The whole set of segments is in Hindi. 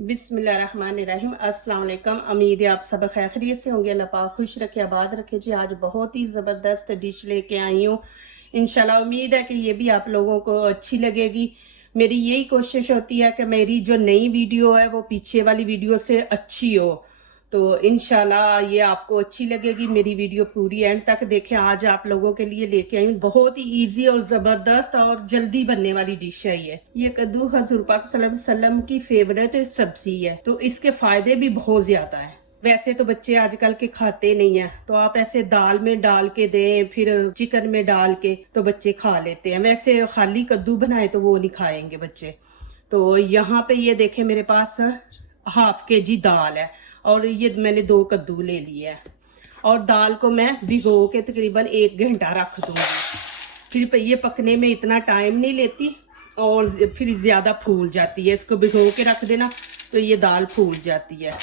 बिस्मिल्लाहिर्रहमानिर्रहीम। अस्सलाम वालेकुम। उम्मीद है आप सब खैरियत से होंगे। अल्लाह पाक खुश रखे, आबाद रखे। जी आज बहुत ही ज़बरदस्त डिश लेके आई हूँ। इंशाल्लाह उम्मीद है कि ये भी आप लोगों को अच्छी लगेगी। मेरी यही कोशिश होती है कि मेरी जो नई वीडियो है वो पीछे वाली वीडियो से अच्छी हो। तो इंशाल्लाह ये आपको अच्छी लगेगी। मेरी वीडियो पूरी एंड तक देखें। आज आप लोगों के लिए लेके आई हूँ बहुत ही इजी और ज़बरदस्त और जल्दी बनने वाली डिश है। ये कद्दू हज़ूर पाक सल्लल्लाहु अलैहि वसल्लम की फेवरेट सब्जी है, तो इसके फायदे भी बहुत ज्यादा है। वैसे तो बच्चे आजकल के खाते नहीं है, तो आप ऐसे दाल में डाल के दें, फिर चिकन में डाल के, तो बच्चे खा लेते हैं। वैसे खाली कद्दू बनाए तो वो नहीं खाएंगे बच्चे। तो यहाँ पे ये देखें, मेरे पास हाफ के जी दाल है और ये मैंने 2 कद्दू ले लिए हैं। और दाल को मैं भिगो के तकरीबन 1 घंटा रख दूंगी। फिर ये पकने में इतना टाइम नहीं लेती और फिर ज़्यादा फूल जाती है। इसको भिगो के रख देना तो ये दाल फूल जाती है।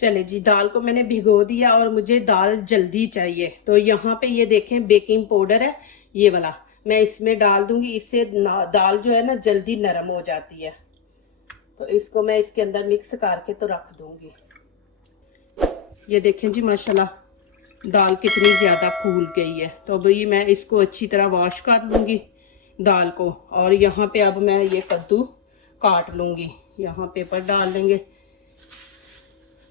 चले जी, दाल को मैंने भिगो दिया और मुझे दाल जल्दी चाहिए, तो यहाँ पे ये देखें बेकिंग पाउडर है ये वाला, मैं इसमें डाल दूंगी। इससे दाल जो है ना जल्दी नरम हो जाती है। तो इसको मैं इसके अंदर मिक्स करके तो रख दूंगी। ये देखें जी माशाल्लाह दाल कितनी ज़्यादा फूल गई है। तो भाई मैं इसको अच्छी तरह वॉश कर लूँगी दाल को। और यहाँ पे अब मैं ये कद्दू काट लूँगी। यहाँ पेपर डाल लेंगे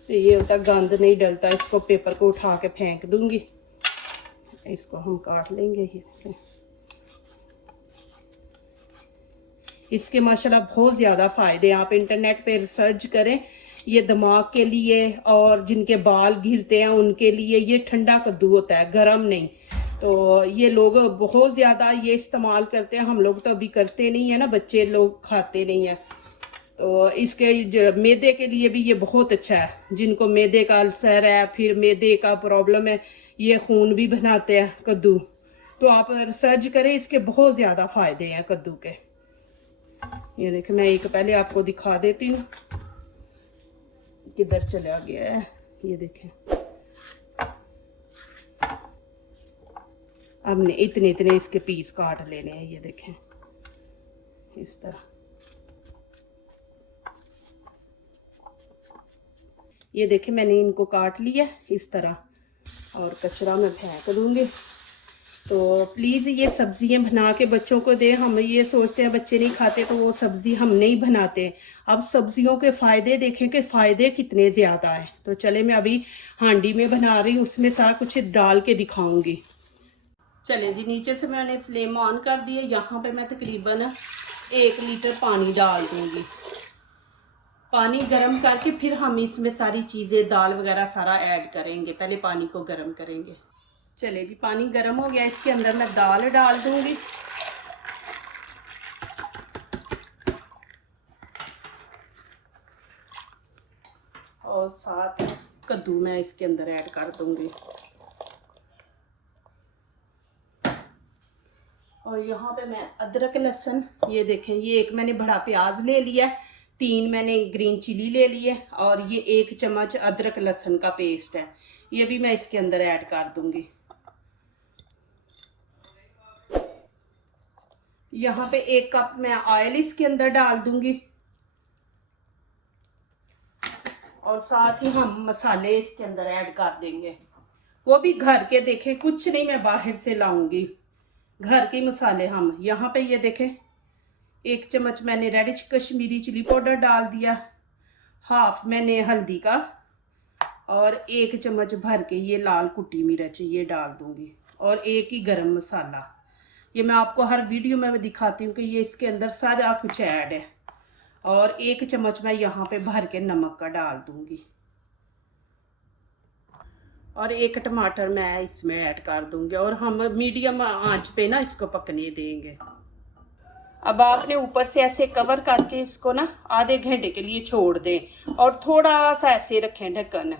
तो ये होता गंद नहीं डलता। इसको पेपर को उठा के फेंक दूँगी। इसको हम काट लेंगे। ये देखें, इसके माशाल्लाह बहुत ज़्यादा फ़ायदे। आप इंटरनेट पे सर्च करें, ये दिमाग के लिए और जिनके बाल गिरते हैं उनके लिए ये ठंडा कद्दू होता है, गरम नहीं। तो ये लोग बहुत ज़्यादा ये इस्तेमाल करते हैं। हम लोग तो अभी करते नहीं है ना, बच्चे लोग खाते नहीं है। तो इसके मैदे के लिए भी ये बहुत अच्छा है। जिनको मैदे का अल्सर है, फिर मैदे का प्रॉब्लम है, ये खून भी बनाते हैं कद्दू। तो आप सर्च करें, इसके बहुत ज़्यादा फ़ायदे हैं कद्दू के। ये देखें, मैं एक पहले आपको दिखा देती हूँ। किधर चला गया है, ये देखें। हमने इतने इतने इसके पीस काट लेने हैं। ये देखें इस तरह। ये देखें मैंने इनको काट लिया इस तरह और कचरा में फेंक दूंगी। तो प्लीज़ ये सब्जियां बना के बच्चों को दें। हम ये सोचते हैं बच्चे नहीं खाते तो वो सब्ज़ी हम नहीं बनाते। अब सब्जियों के फ़ायदे देखें कि फ़ायदे कितने ज़्यादा हैं। तो चले मैं अभी हांडी में बना रही हूँ, उसमें सारा कुछ डाल के दिखाऊंगी। चलें जी, नीचे से मैंने फ्लेम ऑन कर दिया। यहाँ पे मैं तकरीबन 1 लीटर पानी डाल दूँगी। पानी गर्म करके फिर हम इसमें सारी चीज़ें दाल वगैरह सारा ऐड करेंगे। पहले पानी को गर्म करेंगे। चले जी, पानी गर्म हो गया। इसके अंदर मैं दाल डाल दूंगी। और साथ कद्दू मैं इसके अंदर ऐड कर दूंगी। और यहाँ पे मैं अदरक लहसुन, ये देखें, ये एक मैंने बड़ा प्याज ले लिया, 3 मैंने ग्रीन चिली ले लिए और ये 1 चम्मच अदरक लहसुन का पेस्ट है, ये भी मैं इसके अंदर ऐड कर दूंगी। यहाँ पे 1 कप मैं ऑयल इसके अंदर डाल दूंगी। और साथ ही हम मसाले इसके अंदर ऐड कर देंगे, वो भी घर के। देखें कुछ नहीं मैं बाहर से लाऊंगी, घर के मसाले हम। यहाँ पे ये देखें 1 चम्मच मैंने रेड कश्मीरी चिली पाउडर डाल दिया, हाफ मैंने हल्दी का, और 1 चम्मच भर के ये लाल कुटी मिर्च ये डाल दूंगी, और 1 ही गरम मसाला। ये मैं आपको हर वीडियो में दिखाती हूँ कि ये इसके अंदर सारा कुछ ऐड है। और 1 चम्मच मैं यहाँ पे भर के नमक का डाल दूंगी। और 1 टमाटर मैं इसमें ऐड कर दूंगी। और हम मीडियम आंच पे ना इसको पकने देंगे। अब आपने ऊपर से ऐसे कवर करके इसको ना आधे घंटे के लिए छोड़ दें। और थोड़ा सा ऐसे रखें ढक्कन,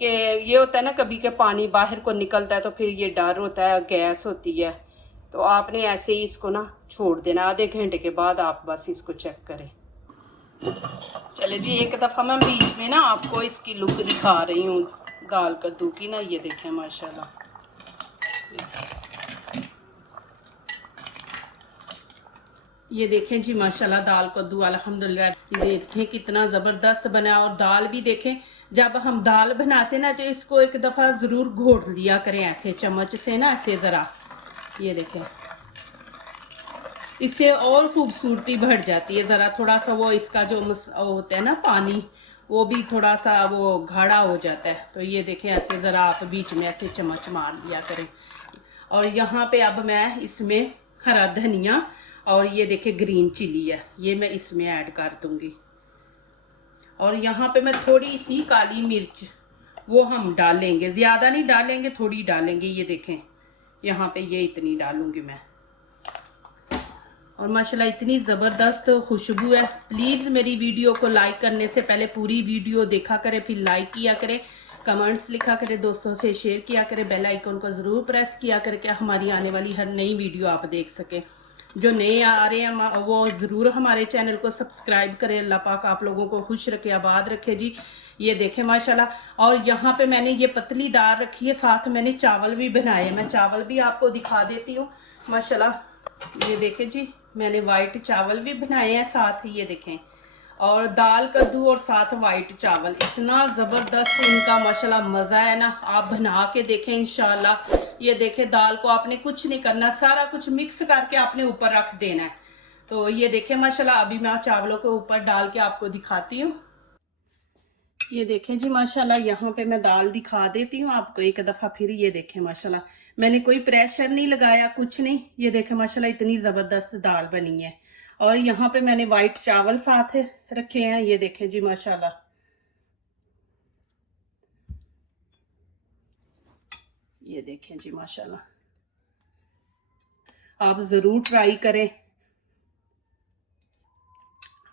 कि ये होता है ना कभी के पानी बाहर को निकलता है तो फिर ये डर होता है, गैस होती है। तो आपने ऐसे ही इसको ना छोड़ देना। आधे घंटे के बाद आप बस इसको चेक करें। चले जी, एक दफ़ा मैं बीच में ना आपको इसकी लुक दिखा रही हूँ दाल कद्दू की ना। ये देखें माशाल्लाह, ये देखें जी माशाल्लाह दाल कद्दू अल्हम्दुलिल्लाह ये देखें कितना ज़बरदस्त बना। और दाल भी देखें, जब हम दाल बनाते ना तो इसको एक दफ़ा ज़रूर घोट लिया करें ऐसे चम्मच से ना, ऐसे ज़रा। ये देखें, इससे और खूबसूरती बढ़ जाती है। ज़रा थोड़ा सा वो इसका जो होता है ना पानी, वो भी थोड़ा सा वो गाढ़ा हो जाता है। तो ये देखें ऐसे ज़रा आप बीच में ऐसे चम्मच मार लिया करें। और यहाँ पे अब मैं इसमें हरा धनिया और ये देखें ग्रीन चिली है, ये मैं इसमें ऐड कर दूंगी। और यहाँ पे मैं थोड़ी सी काली मिर्च वो हम डालेंगे, ज़्यादा नहीं डालेंगे, थोड़ी डालेंगे। ये देखें यहाँ पे ये इतनी डालूंगी मैं। और माशाल्लाह इतनी ज़बरदस्त खुशबू है। प्लीज़ मेरी वीडियो को लाइक करने से पहले पूरी वीडियो देखा करें, फिर लाइक किया करें, कमेंट्स लिखा करें, दोस्तों से शेयर किया करें, बेल आइकन को ज़रूर प्रेस किया करें कि हमारी आने वाली हर नई वीडियो आप देख सकें। जो नए आ रहे हैं वो ज़रूर हमारे चैनल को सब्सक्राइब करें। अल्लाह पाक आप लोगों को खुश रखे, आबाद रखे जी। ये देखें माशाल्लाह। और यहाँ पे मैंने ये पतली दाल रखी है, साथ मैंने चावल भी बनाए। मैं चावल भी आपको दिखा देती हूँ माशाल्लाह। ये देखें जी, मैंने वाइट चावल भी बनाए हैं साथ ही, ये देखें। और दाल कद्दू और साथ वाइट चावल, इतना ज़बरदस्त इनका माशाल्लाह मज़ा है ना। आप बना के देखें इंशाल्लाह। ये देखें, दाल को आपने कुछ नहीं करना, सारा कुछ मिक्स करके आपने ऊपर रख देना है। तो ये देखें माशाल्लाह, अभी मैं चावलों के ऊपर डाल के आपको दिखाती हूँ। ये देखें जी माशाल्लाह, यहाँ पे मैं दाल दिखा देती हूँ आपको एक दफ़ा फिर। ये देखें माशाल्लाह, मैंने कोई प्रेशर नहीं लगाया, कुछ नहीं। ये देखें माशाल्लाह इतनी ज़बरदस्त दाल बनी है। और यहाँ पे मैंने वाइट चावल साथ रखे हैं। ये देखें जी माशाल्लाह, ये देखें जी माशाल्लाह, आप ज़रूर ट्राई करें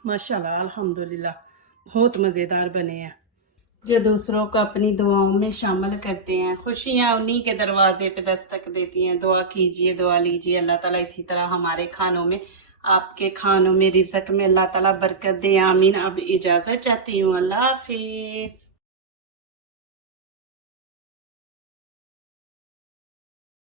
माशाल्लाह। अल्हम्दुलिल्लाह बहुत मज़ेदार बने हैं। जो दूसरों को अपनी दुआओं में शामिल करते हैं, खुशियाँ उन्हीं के दरवाजे पे दस्तक देती हैं। दुआ कीजिए, दुआ लीजिए, अल्लाह ताला इसी तरह हमारे खानों में, आपके खानों में, रिज़्क़ में अल्लाह ताला बरकत दे। आमीन। अब इजाज़त चाहती हूँ, अल्लाह हाफिज़।